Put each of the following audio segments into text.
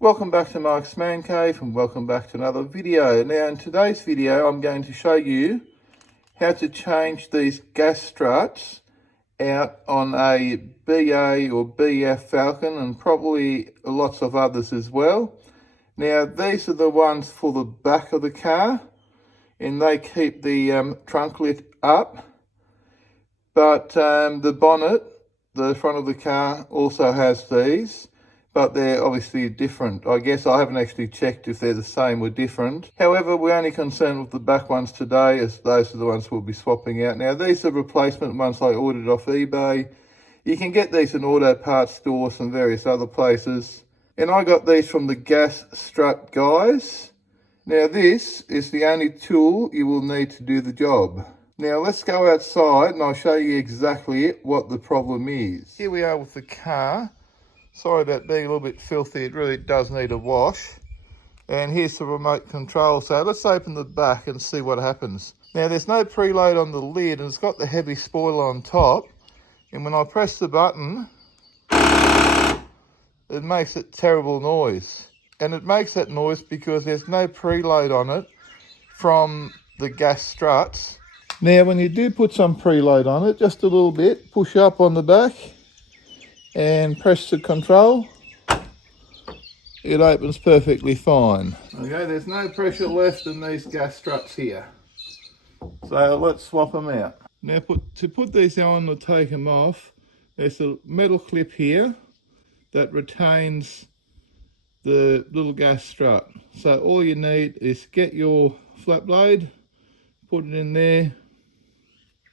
Welcome back to Mark's Man Cave and welcome back to another video. Now in today's video I'm going to show you how to change these gas struts out on a BA or BF Falcon and probably lots of others as well. Now these are the ones for the back of the car and they keep the trunk lit up, but the bonnet, the front of the car, also has these. But they're obviously different. I guess I haven't actually checked if they're the same or different. However, we're only concerned with the back ones today, as those are the ones we'll be swapping out. Now, these are replacement ones I ordered off eBay. You can get these in auto parts stores and various other places. And I got these from the Gas Strut guys. Now, this is the only tool you will need to do the job. Now, let's go outside and I'll show you exactly what the problem is. Here we are with the car. Sorry about being a little bit filthy, it really does need a wash. And here's the remote control, so let's open the back and see what happens. Now there's no preload on the lid and it's got the heavy spoiler on top. And when I press the button, it makes a terrible noise. And it makes that noise because there's no preload on it from the gas struts. Now when you do put some preload on it, just a little bit, push up on the back and press the control, it opens perfectly fine. Okay, there's no pressure left in these gas struts here. So let's swap them out. Now to put these on or take them off, there's a metal clip here that retains the little gas strut. So all you need is get your flat blade, put it in there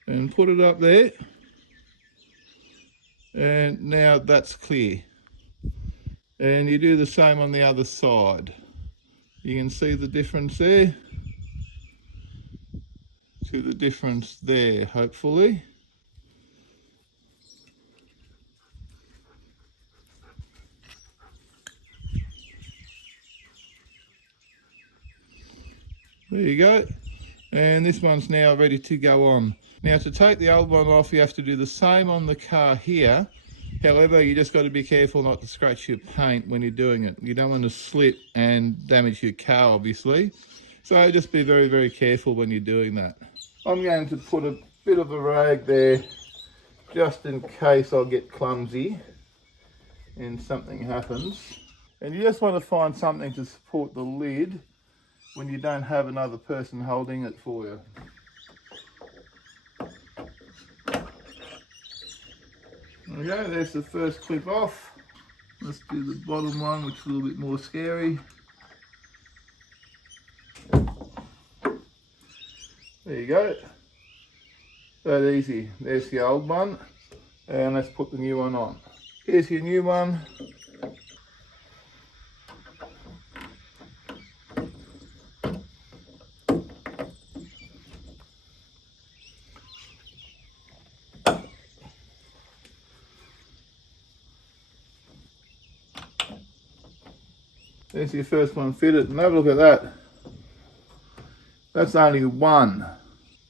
and put it up there. And now that's clear. And you do the same on the other side. You can see the difference there to the difference there, hopefully. There you go. And this one's now ready to go on. Now to take the old one off, you have to do the same on the car here. However, you just got to be careful not to scratch your paint when you're doing it. You don't want to slip and damage your car, obviously. So just be very, very careful when you're doing that. I'm going to put a bit of a rag there just in case I'll get clumsy and something happens. And you just want to find something to support the lid when you don't have another person holding it for you. Okay, there's the first clip off. Let's do the bottom one, which is a little bit more scary. There you go. That easy. There's the old one. And let's put the new one on. Here's your new one. There's your first one fitted, and have a look at that. That's only one.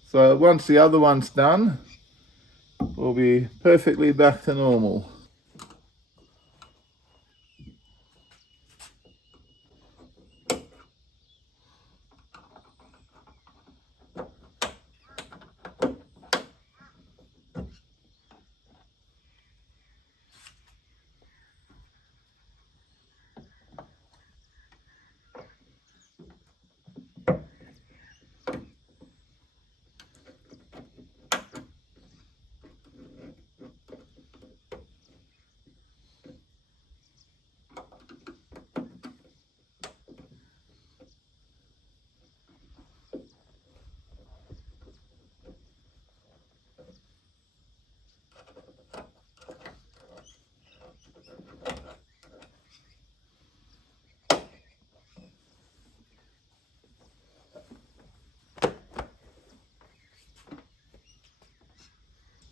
So once the other one's done, we'll be perfectly back to normal.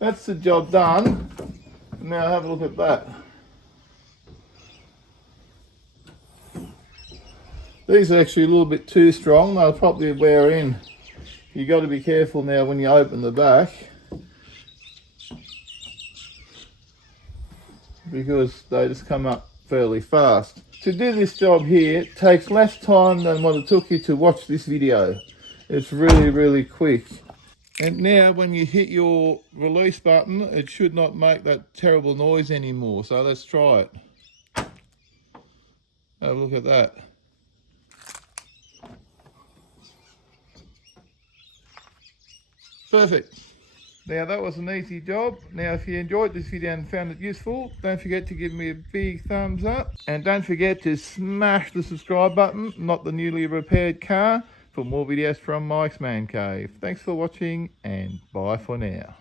That's the job done. Now have a look at that. These are actually a little bit too strong. They'll probably wear in. You've got to be careful now when you open the back, because they just come up fairly fast. To do this job here, it takes less time than what it took you to watch this video. It's really, really quick. And now when you hit your release button, it should not make that terrible noise anymore. So let's try it. Have a look at that. Perfect. Now that was an easy job. Now if you enjoyed this video and found it useful, don't forget to give me a big thumbs up. And don't forget to smash the subscribe button, not the newly repaired car, for more videos from Mike's Man Cave. Thanks for watching and bye for now.